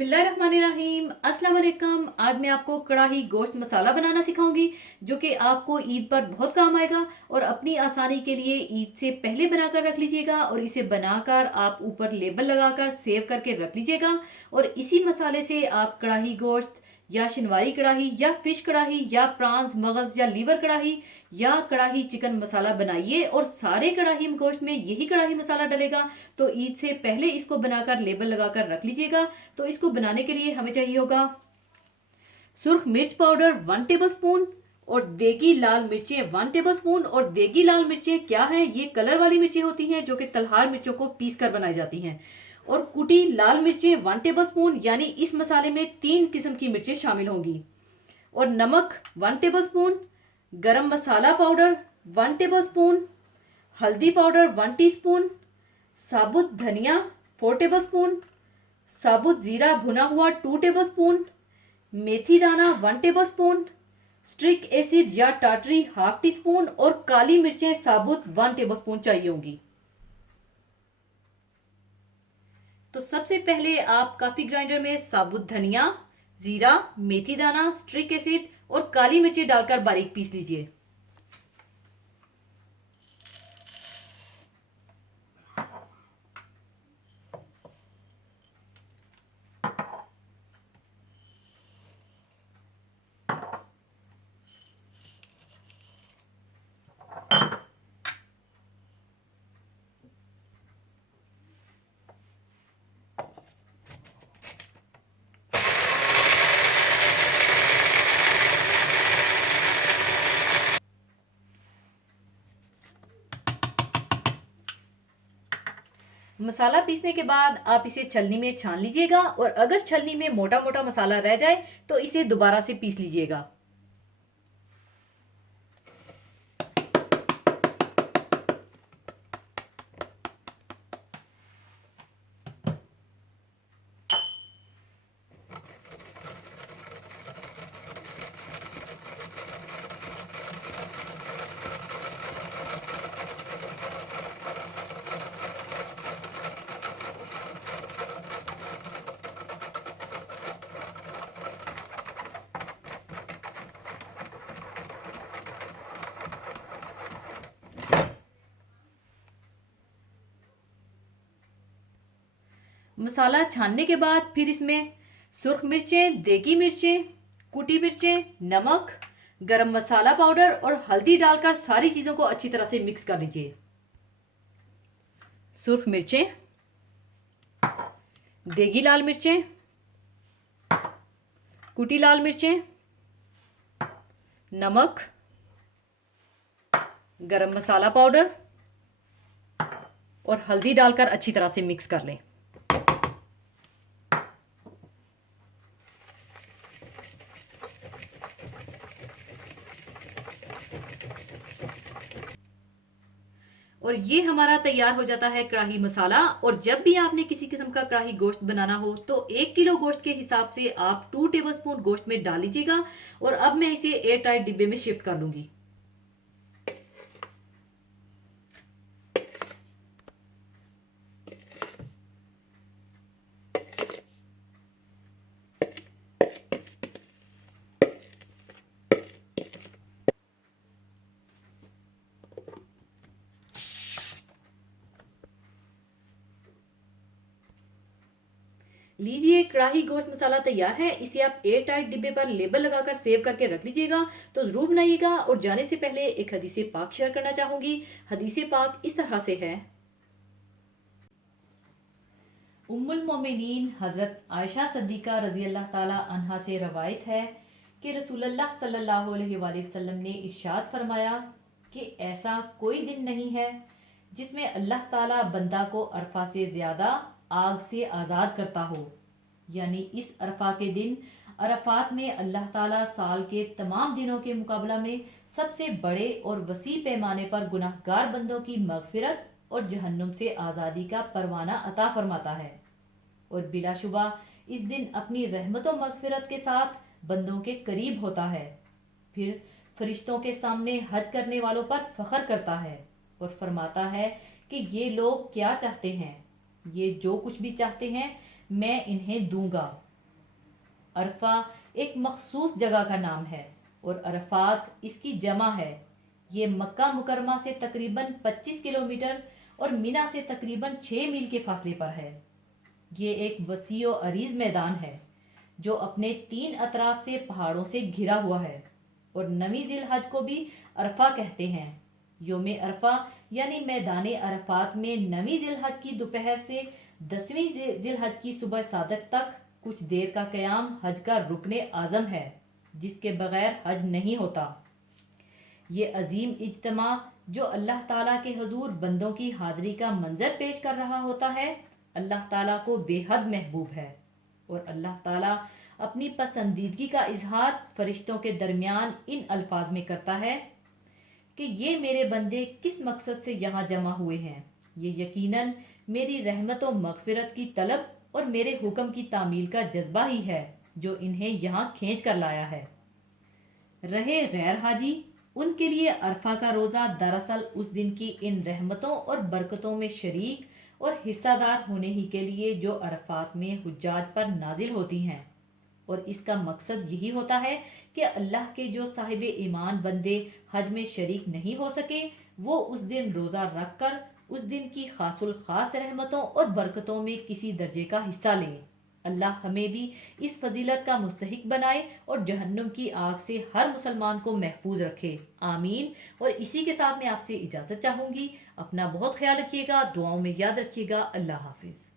बिस्मिल्लाहिर्रहमानिर्रहीम अस्सलाम वालेकुम। आज मैं आपको कढ़ाई गोश्त मसाला बनाना सिखाऊंगी जो कि आपको ईद पर बहुत काम आएगा और अपनी आसानी के लिए ईद से पहले बनाकर रख लीजिएगा और इसे बनाकर आप ऊपर लेबल लगाकर सेव करके रख लीजिएगा। और इसी मसाले से आप कढ़ाई गोश्त या शिनवारी कढ़ाई या फिश कढ़ाई या प्रांस मगज या लीवर कढ़ाई या कढ़ाई चिकन मसाला बनाइए और सारे कढ़ाई गोश्त में यही कढ़ाई मसाला डलेगा। तो ईद से पहले इसको बनाकर लेबल लगाकर रख लीजिएगा। तो इसको बनाने के लिए हमें चाहिए होगा सुर्ख मिर्च पाउडर 1 टेबल स्पून और देगी लाल मिर्चें 1 टेबल स्पून। और देगी लाल मिर्चें क्या है? ये कलर वाली मिर्चें होती हैं जो कि तलहार मिर्चों को पीस कर बनाई जाती हैं। और कुटी लाल मिर्चें 1 टेबल स्पून, यानी इस मसाले में 3 किस्म की मिर्चें शामिल होंगी। और नमक 1 टेबल स्पून, गरम मसाला पाउडर 1 टेबल स्पून, हल्दी पाउडर 1 टीस्पून, साबुत धनिया 4 टेबल स्पून, साबुत जीरा भुना हुआ 2 टेबल स्पून, मेथी दाना 1 टेबल स्पून, स्ट्रिक एसिड या टाटरी 1/2 टीस्पून और काली मिर्चें साबुत 1 टेबल स्पून चाहिए होंगी। तो सबसे पहले आप काफी ग्राइंडर में साबुत धनिया, जीरा, मेथी दाना, स्ट्रिक एसिड और काली मिर्चें डालकर बारीक पीस लीजिए। मसाला पीसने के बाद आप इसे छलनी में छान लीजिएगा और अगर छलनी में मोटा मोटा मसाला रह जाए तो इसे दोबारा से पीस लीजिएगा। मसाला छानने के बाद फिर इसमें सुर्ख मिर्चें, देगी मिर्चें, कुटी मिर्चें, नमक, गरम मसाला पाउडर और हल्दी डालकर सारी चीज़ों को अच्छी तरह से मिक्स कर लीजिए। सुर्ख मिर्चें, देगी लाल मिर्चें, कुटी लाल मिर्चें, नमक, गरम मसाला पाउडर और हल्दी डालकर अच्छी तरह से मिक्स कर लें। और ये हमारा तैयार हो जाता है कढ़ाई मसाला। और जब भी आपने किसी किस्म का कढ़ाई गोश्त बनाना हो तो 1 किलो गोश्त के हिसाब से आप 2 टेबल स्पून गोश्त में डाल लीजिएगा। और अब मैं इसे एयर टाइट डिब्बे में शिफ्ट कर लूंगी। लीजिए, कढ़ाई गोश्त मसाला तैयार है। इसे आप एयर टाइट डिब्बे पर लेबल लगाकर सेव करके रख लीजिएगा। तो जरूर बनाइएगा। और जाने से पहले एक हदीसे पाक शेयर करना चाहूंगी। हदीसे पाक इस तरह से है। उम्मुल मोमिनीन हजरत आयशा सद्दीका रजी अल्लाह ताला अन्हा से रवायत है कि रसूलुल्लाह सल्लल्लाहु अलैहि वसल्लम ने इरशाद फरमाया कि ऐसा कोई दिन नहीं है जिसमें अल्लाह ताला बंदा को अरफा से ज़्यादा आग से आज़ाद करता हो। यानी इस अरफा के दिन अरफात में अल्लाह ताला साल के तमाम दिनों के मुकाबला में सबसे बड़े और वसी पैमाने पर गुनाहगार बंदों की मगफिरत और जहन्नुम से आज़ादी का परवाना अता फरमाता है। और बिलाशुबा इस दिन अपनी रहमतों मगफिरत के साथ बंदों के करीब होता है। फिर फरिश्तों के सामने हज करने वालों पर फख्र करता है और फरमाता है कि ये लोग क्या चाहते हैं, ये जो कुछ भी चाहते हैं मैं इन्हें दूंगा। अरफा एक मखसूस जगह का नाम है और अरफात इसकी जमा है। ये मक्का मुकरमा से तकरीबन 25 किलोमीटर और मिना से तकरीबन 6 मील के फासले पर है। ये एक वसी और अरीज मैदान है जो अपने 3 अतराफ से पहाड़ों से घिरा हुआ है और नवी जिलहज को भी अरफा कहते हैं। योम अरफा यानी मैदान अरफात में नवी जिलहज की दोपहर से 10वीं जिलहज की सुबह सादक तक कुछ देर का क़याम हज का रुकने आज़म है, जिसके बगैर हज नहीं होता। ये अजीम इज्तिमा जो अल्लाह ताला के हुजूर बंदों की हाजिरी का मंजर पेश कर रहा होता है, अल्लाह ताला को बेहद महबूब है और अल्लाह ताला अपनी पसंदीदगी का इजहार फरिश्तों के दरमियान इन अल्फाज में करता है कि ये मेरे बंदे किस मकसद से यहाँ जमा हुए हैं। ये यकीनन मेरी रहमत और मगफिरत की तलब और मेरे हुक्म की तामील का जज्बा ही है जो इन्हें यहाँ खींच कर लाया है। रहे गैर हाजी, उनके लिए अरफा का रोज़ा दरअसल उस दिन की इन रहमतों और बरकतों में शरीक और हिस्सादार होने ही के लिए जो अरफात में हुज्जाज पर नाजिल होती हैं, और इसका मकसद यही होता है कि अल्लाह के जो साहिब ईमान बंदे हज में शरीक नहीं हो सके वो उस दिन रोज़ा रख कर उस दिन की खासुल खास रहमतों और बरकतों में किसी दर्जे का हिस्सा लें। अल्लाह हमें भी इस फजीलत का मुस्तहिक बनाए और जहन्नुम की आग से हर मुसलमान को महफूज रखे, आमीन। और इसी के साथ मैं आपसे इजाज़त चाहूँगी। अपना बहुत ख्याल रखिएगा, दुआओं में याद रखिएगा। अल्लाह हाफिज़।